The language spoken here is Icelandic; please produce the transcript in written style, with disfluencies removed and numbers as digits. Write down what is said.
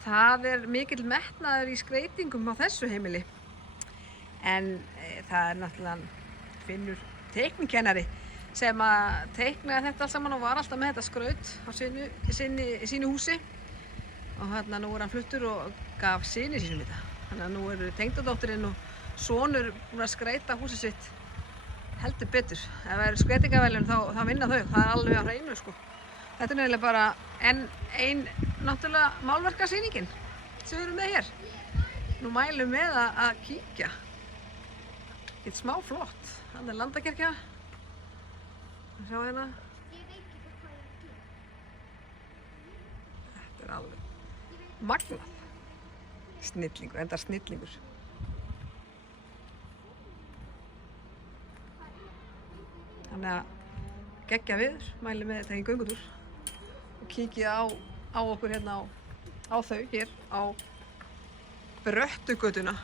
Það mikill metnaður í skreytingum á þessu heimili. En það náttúrulega Finnur teiknikennari sem að teiknaði þetta allt saman og var alltaf með þetta skraut á sínu húsi. Og nú hann fluttur og gaf syni sínum þetta. Þannig að nú eru tengdadóttirinn og sonur búin að skreyta húsið sitt heldur betur. Ef það eru skreytingaverðlaun þá vinna þau. Það er alveg á hreinu sko. Þetta er eiginlega bara ein náttúrulega málverkasýningin sem við erum með hér. Nú mælum við að kíkja. Þetta er smá flott. Þarna er Landakirkja. Sjá hérna. Þetta er alveg magnað. Snillingur, enda snillingur. Þannig að geggja viður, mælum með þetta í göngutúr og kíkja á okkur hérna á þau hér á Bröttugötuna.